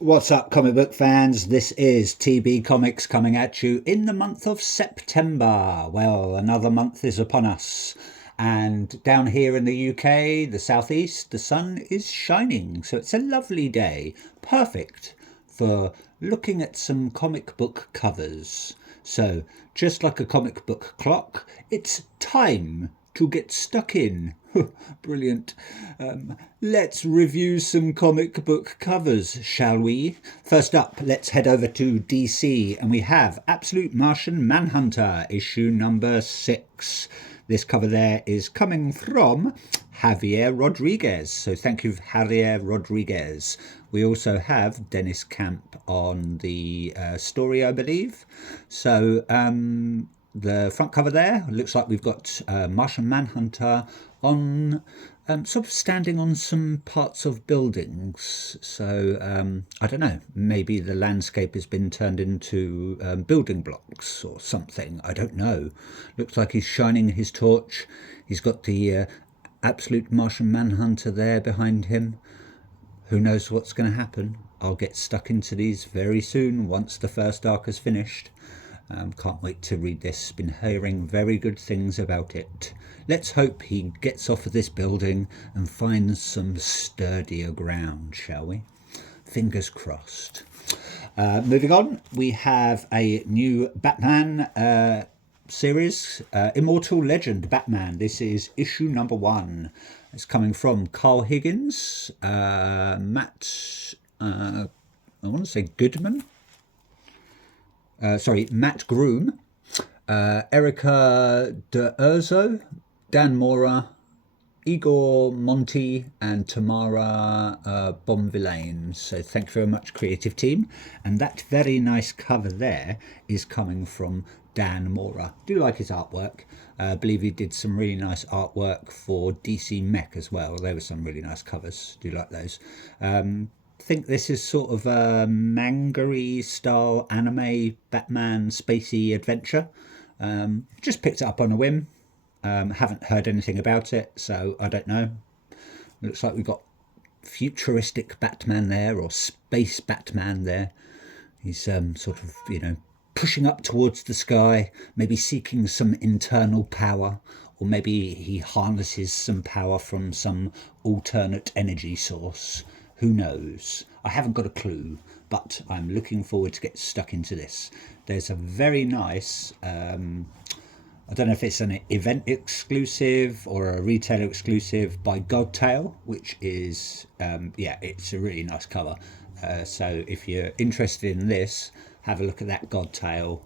What's up, comic book fans? This is TB Comics coming at you in the month of September. Well, another month is upon us. And down here in the UK, the southeast, the sun is shining. So it's a lovely day. Perfect for looking at some comic book covers. So, just like a comic book clock, it's time to get stuck in. Brilliant. Let's review some comic book covers, shall we? First up, let's head over to DC, and we have Absolute Martian Manhunter, issue number 6. This cover there is coming from Javier Rodriguez. So thank you, Javier Rodriguez. We also have Dennis Camp on the story, I believe. So the front cover there looks like we've got Martian Manhunter on sort of standing on some parts of buildings. So I don't know, maybe the landscape has been turned into building blocks or something. I don't know. Looks like he's shining his torch. He's got the absolute Martian Manhunter there behind him. Who knows what's going to happen? I'll get stuck into these very soon once the first arc is finished. Can't wait to read this. Been hearing very good things about it. Let's hope he gets off of this building and finds some sturdier ground, shall we? Fingers crossed. Moving on, we have a new Batman series, Immortal Legend Batman. This is issue number 1. It's coming from Carl Higgins, Matt, I want to say Goodman. Matt Groom, Erica De Urzo, Dan Mora, Igor Monti, and Tamara Bonvillain. So thank you very much, creative team. And that very nice cover there is coming from Dan Mora. Do like his artwork. I believe he did some really nice artwork for DC Mech as well. There were some really nice covers. Do like those. Think this is sort of a manga style anime Batman spacey adventure. Just picked it up on a whim. Haven't heard anything about it, so I don't know. Looks like we've got futuristic Batman there, or space Batman there. He's sort of, pushing up towards the sky, maybe seeking some internal power, or maybe he harnesses some power from some alternate energy source. Who knows? I haven't got a clue, but I'm looking forward to get stuck into this. There's a very nice, I don't know if it's an event exclusive or a retailer exclusive by Godtail, which is, it's a really nice cover. So if you're interested in this, have a look at that Godtail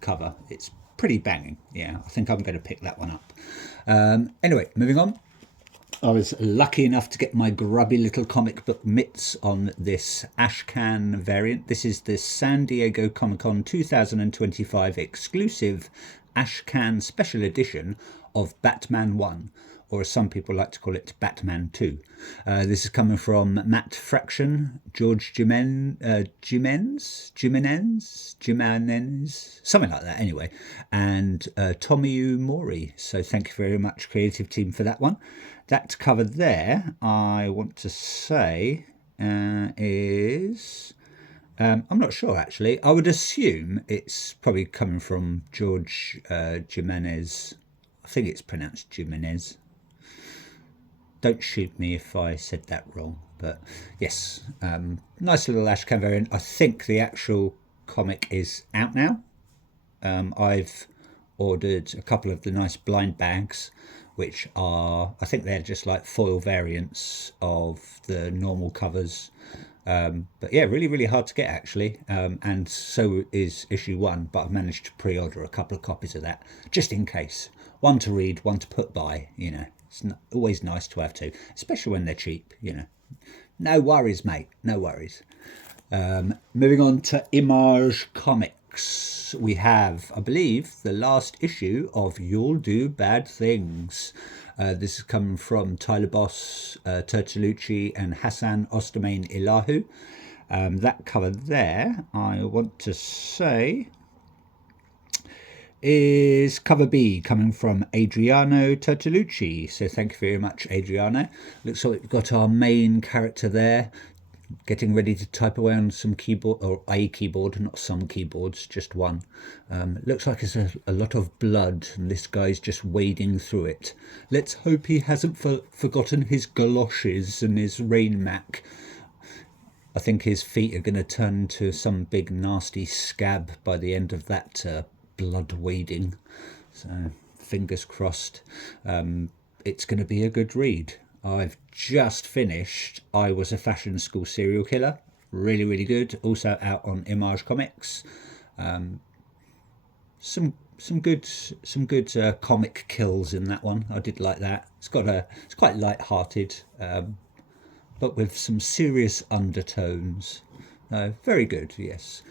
cover. It's pretty banging. Yeah, I think I'm going to pick that one up. Anyway, moving on. I was lucky enough to get my grubby little comic book mitts on this Ashcan variant. This is the San Diego Comic-Con 2025 exclusive Ashcan special edition of Batman 1, or as some people like to call it, Batman 2. This is coming from Matt Fraction, George Jimenez, something like that anyway, and Tomiyu Mori. So thank you very much, creative team, for that one. That cover there, I want to say, is... I'm not sure, actually. I would assume it's probably coming from George Jimenez. I think it's pronounced Jimenez. Don't shoot me if I said that wrong. But yes, nice little Ashcan variant. I think the actual comic is out now. I've ordered a couple of the nice blind bags, which are, I think they're just like foil variants of the normal covers. But yeah, really, really hard to get actually. And so is issue 1, but I've managed to pre-order a couple of copies of that, just in case. One to read, one to put by, It's always nice to have two, especially when they're cheap, No worries, mate, no worries. Moving on to Image Comics, we have, I believe, the last issue of You'll Do Bad Things. This is coming from Tyler Boss, Tertolucci, and Hassan Ostermain Ilahu. That cover there, I want to say, is cover B, coming from Adriano Tertolucci. So thank you very much, Adriano. Looks like we've got our main character there, getting ready to type away on some keyboard, or a keyboard, not some keyboards, just one. It looks like it's a lot of blood, and this guy's just wading through it. Let's hope he hasn't forgotten his galoshes and his rain mac. I think his feet are going to turn into some big nasty scab by the end of that blood wading. So fingers crossed. It's going to be a good read. I've just finished I Was a Fashion School Serial Killer. Really, really good. Also out on Image Comics. Some good comic kills in that one. I did like that. It's quite light-hearted, but with some serious undertones. Very good, yes.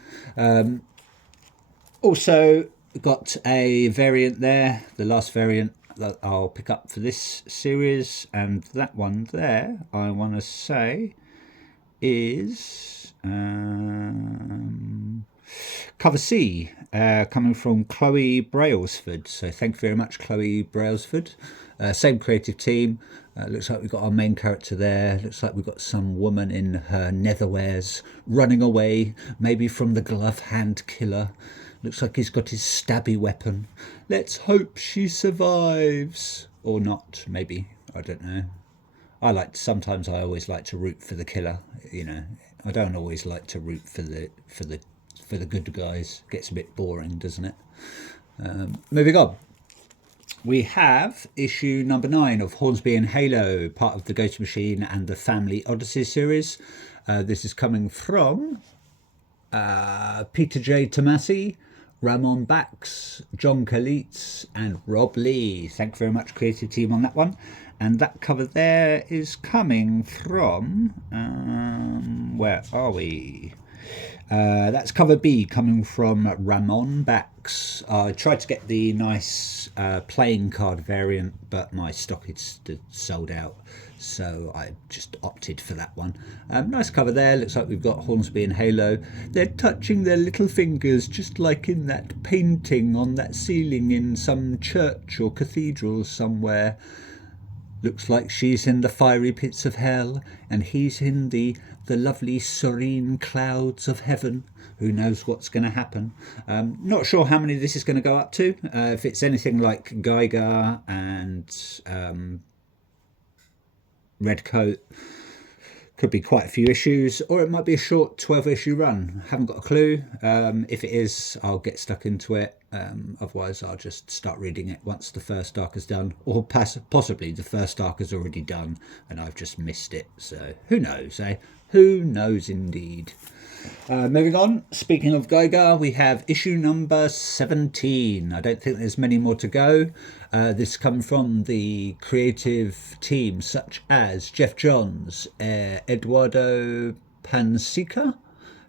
Also got a variant there, the last variant that I'll pick up for this series, and that one there, I want to say, is cover C, coming from Chloe Brailsford. So thank you very much, Chloe Brailsford. Same creative team. Looks like we've got our main character there. Looks like we've got some woman in her netherwears running away, maybe from the glove hand killer. Looks like he's got his stabby weapon. Let's hope she survives. Or not, maybe. I don't know. Sometimes I always like to root for the killer, you know. I don't always like to root for the good guys. It gets a bit boring, doesn't it? Moving on. We have issue number 9 of Hornsby and Halo, part of the Ghost Machine and the Family Odyssey series. This is coming from Peter J. Tomasi, Ramon Bax, John Kalitz, and Rob Lee. Thank you very much, creative team, on that one. And that cover there is coming from, where are we? That's cover B, coming from Ramon Bax. I tried to get the nice playing card variant, but my stock is sold out, so I just opted for that one. Nice cover there. Looks like we've got Hornsby and Halo. They're touching their little fingers, just like in that painting on that ceiling in some church or cathedral somewhere. Looks like she's in the fiery pits of hell, and he's in the lovely serene clouds of heaven. Who knows what's going to happen? Not sure how many this is going to go up to. If it's anything like Geiger and Red Coat, could be quite a few issues, or it might be a short 12-issue run. Haven't got a clue. If it is, I'll get stuck into it. Otherwise, I'll just start reading it once the first arc is done, or possibly the first arc is already done and I've just missed it. So who knows, eh? Who knows indeed. Moving on, speaking of Geiger, we have issue number 17. I don't think there's many more to go. This comes from the creative team such as Jeff Johns, Eduardo Pansica,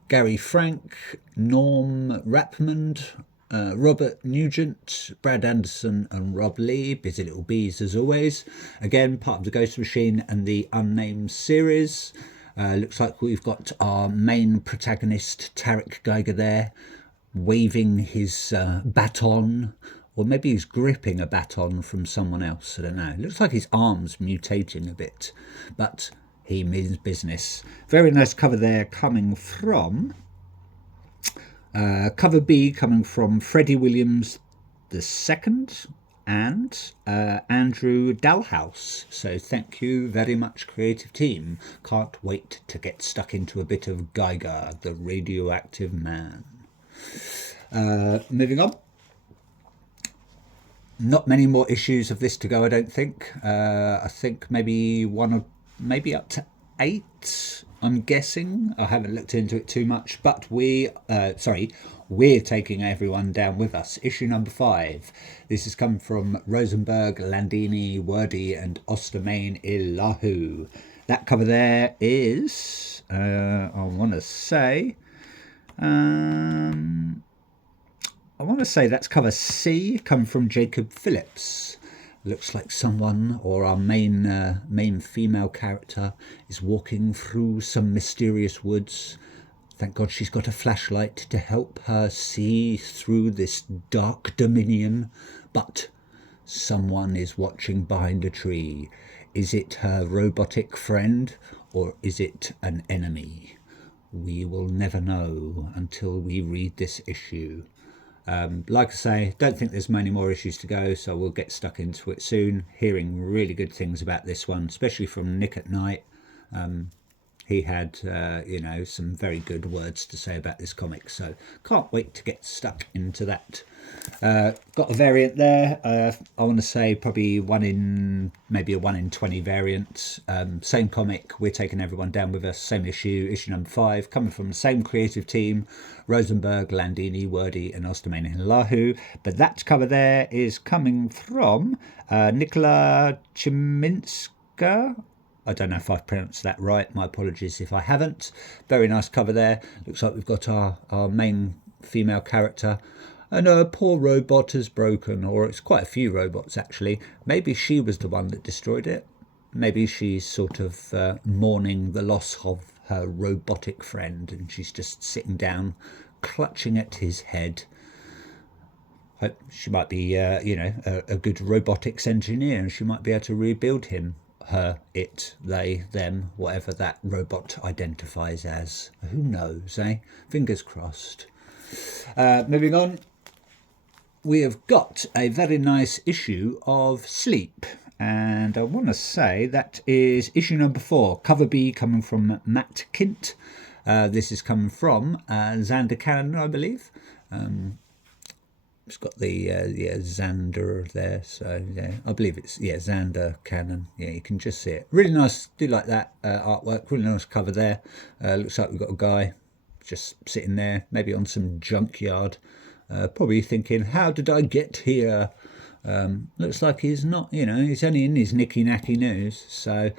Gary Frank, Norm Rapmond, Robert Nugent, Brad Anderson and Rob Lee. Busy little bees as always. Again, part of the Ghost Machine and the Unnamed series. Looks like we've got our main protagonist, Tarek Geiger, there, waving his baton, or maybe he's gripping a baton from someone else. I don't know. It looks like his arm's mutating a bit, but he means business. Very nice cover there, coming from cover B, coming from Freddie Williams II and Andrew Dalhouse. So thank you very much, creative team. Can't wait to get stuck into a bit of Geiger, the radioactive man. Moving on. Not many more issues of this to go, I don't think. I think maybe up to 8, I'm guessing. I haven't looked into it too much, but we're taking everyone down with us. Issue number 5. This has come from Rosenberg, Landini, Wordy, and Ostermain Illahu. That cover there is, I want to say that's cover C, come from Jacob Phillips. Looks like someone, or our main female character, is walking through some mysterious woods. Thank God she's got a flashlight to help her see through this dark dominion. But someone is watching behind a tree. Is it her robotic friend, or is it an enemy? We will never know until we read this issue. Like I say, don't think there's many more issues to go, so we'll get stuck into it soon. Hearing really good things about this one, especially from Nick at Night. He had, some very good words to say about this comic, so can't wait to get stuck into that. Got a variant there. I want to say probably maybe a 1 in 20 variant. Same comic. We're taking everyone down with us. Same issue number 5, coming from the same creative team: Rosenberg, Landini, Wordy, and Osterman and Lahu. But that cover there is coming from Nikola Chiminska. I don't know if I've pronounced that right. My apologies if I haven't. Very nice cover there. Looks like we've got our main female character. And her poor robot has broken, or it's quite a few robots actually. Maybe she was the one that destroyed it. Maybe she's sort of mourning the loss of her robotic friend, and she's just sitting down, clutching at his head. She might be, a good robotics engineer, and she might be able to rebuild him. Her, it, they, them, whatever that robot identifies as. Who knows, eh? Fingers crossed. Moving on, we have got a very nice issue of Sleep, and I want to say that is issue number 4, cover B, coming from Matt Kint. This is coming from Xander Cannon, I believe. It's got the Xander there, so yeah, I believe it's Xander Cannon. Yeah, you can just see it. Really nice. Do like that artwork. Really nice cover there. Looks like we've got a guy just sitting there, maybe on some junkyard, probably thinking, "How did I get here?" Looks like he's not. He's only in his nicky nacky news. So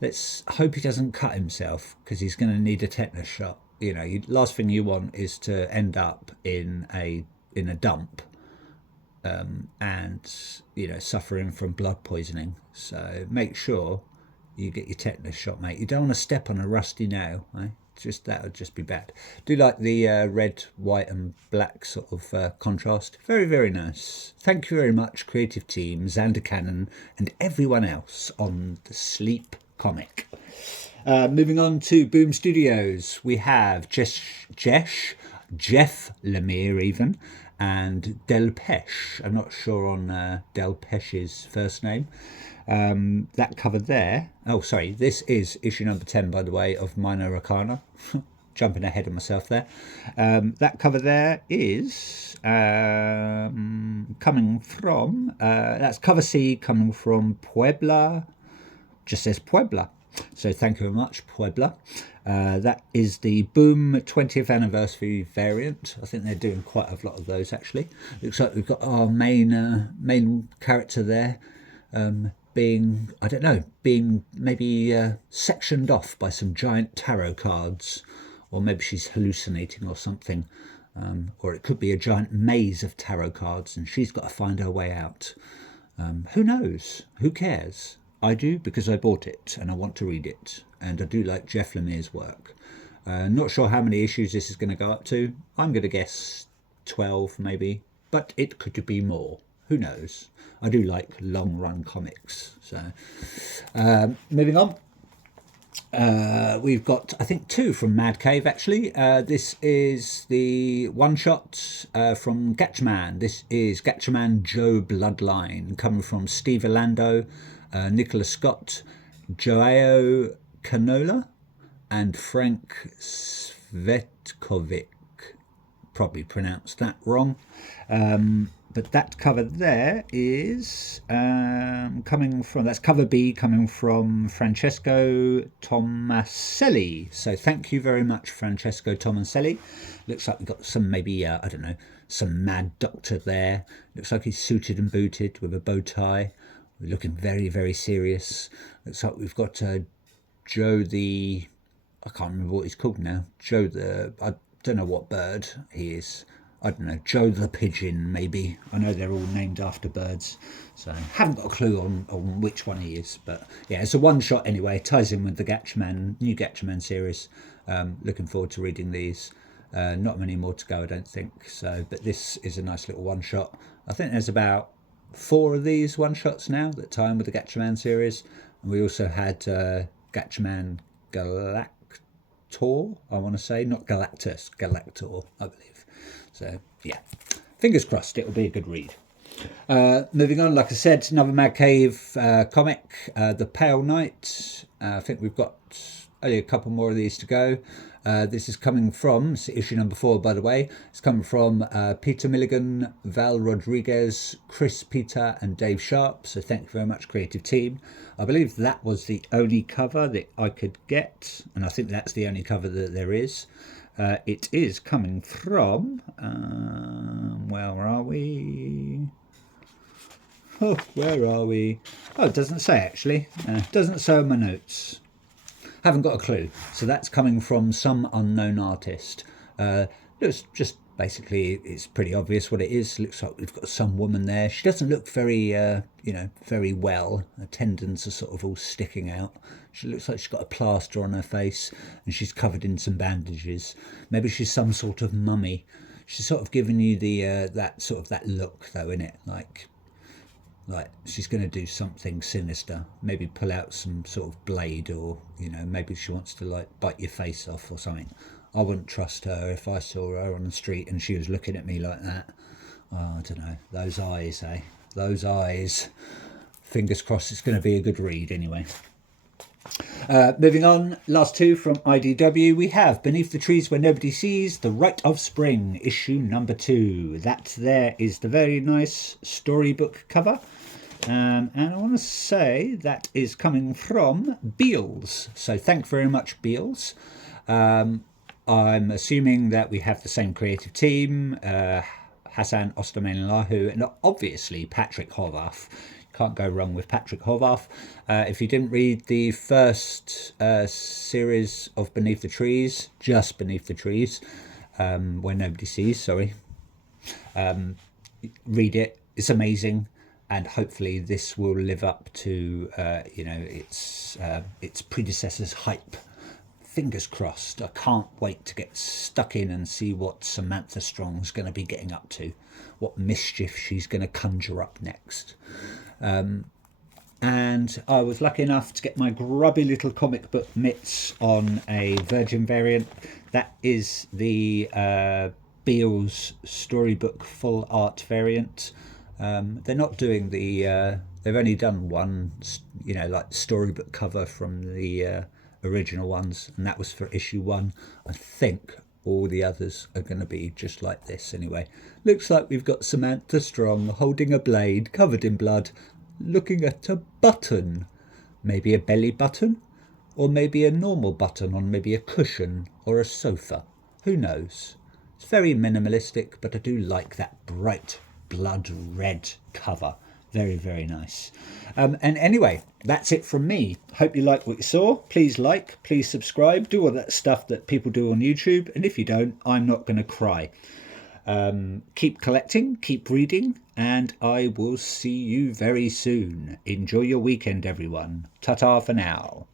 let's hope he doesn't cut himself, because he's going to need a tetanus shot. Last thing you want is to end up in a dump. And suffering from blood poisoning. So make sure you get your tetanus shot, mate. You don't want to step on a rusty nail, eh? That would just be bad. Do like the red, white, and black sort of contrast. Very, very nice. Thank you very much, creative team, Xander Cannon, and everyone else on the Sleep comic. Moving on to Boom Studios, we have Jeff Lemire even, and Del Pesh. I'm not sure on Del Pesh's first name. That cover there. Oh, sorry. This is issue number 10, by the way, of Minor Arcana. Jumping ahead of myself there. That cover there is coming from, that's cover C, coming from Puebla. Just says Puebla. So thank you very much, Puebla. That is the Boom 20th anniversary variant. I think they're doing quite a lot of those actually. Looks like we've got our main character there, being maybe sectioned off by some giant tarot cards, or maybe she's hallucinating or something, or it could be a giant maze of tarot cards and she's got to find her way out. Who knows? Who cares? I do, because I bought it and I want to read it, and I do like Jeff Lemire's work. Not sure how many issues this is going to go up to. I'm going to guess 12 maybe, but it could be more. Who knows? I do like long run comics. So moving on, we've got, I think, 2 from Mad Cave actually. This is the one shot from Gatchaman. This is Gatchaman Joe Bloodline, coming from Steve Orlando, Nicola Scott, Joao Canola, and Frank Svetkovic. Probably pronounced that wrong. But that cover there is that's cover B, coming from Francesco Tomaselli. So thank you very much, Francesco Tomaselli. Looks like we've got some, maybe, some mad doctor there. Looks like he's suited and booted with a bow tie. We're looking very, very serious. Looks like we've got Joe the... I can't remember what he's called now. I don't know what bird he is. I don't know, Joe the Pigeon, maybe. I know they're all named after birds, so haven't got a clue on which one he is. But yeah, it's a one-shot anyway. It ties in with the new Gatchaman series. Looking forward to reading these. Not many more to go, I don't think. So, but this is a nice little one-shot. I think there's about 4 of these one-shots now that tie in with the Gatchaman series. And we also had Gatchaman Galactor, I want to say, not Galactus, Galactor, I believe. So yeah, fingers crossed it'll be a good read. Moving on, like I said, another Mad Cave comic, The Pale Knight. I think we've got only a couple more of these to go. This is coming from, it's issue number 4, by the way. It's coming from Peter Milligan, Val Rodriguez, Chris Peter, and Dave Sharp. So thank you very much, creative team. I believe that was the only cover that I could get, and I think that's the only cover that there is. It is coming from, where are we? Oh, where are we? Oh, it doesn't say actually. Doesn't say on my notes. Haven't got a clue. So that's coming from some unknown artist. It's just basically, it's pretty obvious what it is. Looks like we've got some woman there. She doesn't look very, very well. Her tendons are sort of all sticking out. She looks like she's got a plaster on her face and she's covered in some bandages. Maybe she's some sort of mummy. She's sort of giving you the that look though, innit? Like she's going to do something sinister, maybe pull out some sort of blade, or maybe she wants to like bite your face off or something. I wouldn't trust her if I saw her on the street and she was looking at me like that. Oh, I don't know, those eyes, those eyes. Fingers crossed it's going to be a good read anyway. Moving on, last two from IDW, we have Beneath the Trees Where Nobody Sees, The Rite of Spring, issue number 2. That there is the very nice storybook cover. And I want to say that is coming from Beals. So thank you very much, Beals. I'm assuming that we have the same creative team, Hassan Osterman-Lahu, and obviously Patrick Horvath. Can't go wrong with Patrick Horvath. If you didn't read the first series of Beneath the Trees, just Beneath the Trees, Where Nobody Sees, sorry, read it. It's amazing, and hopefully this will live up to its predecessor's hype. Fingers crossed. I can't wait to get stuck in and see what Samantha Strong's going to be getting up to, what mischief she's going to conjure up next. And I was lucky enough to get my grubby little comic book mitts on a Virgin variant. That is the Beals storybook full art variant. They're not doing the they've only done one like storybook cover from the original ones, and that was for issue 1. I think all the others are going to be just like this anyway. Looks like we've got Samantha Strong holding a blade covered in blood, looking at a button. Maybe a belly button, or maybe a normal button on maybe a cushion or a sofa. Who knows? It's very minimalistic, but I do like that bright blood red cover. Very, very nice. And anyway, that's it from me. Hope you like what you saw. Please like, please subscribe, do all that stuff that people do on YouTube. And if you don't, I'm not going to cry. Keep collecting, keep reading, and I will see you very soon. Enjoy your weekend, everyone. Ta-ta for now.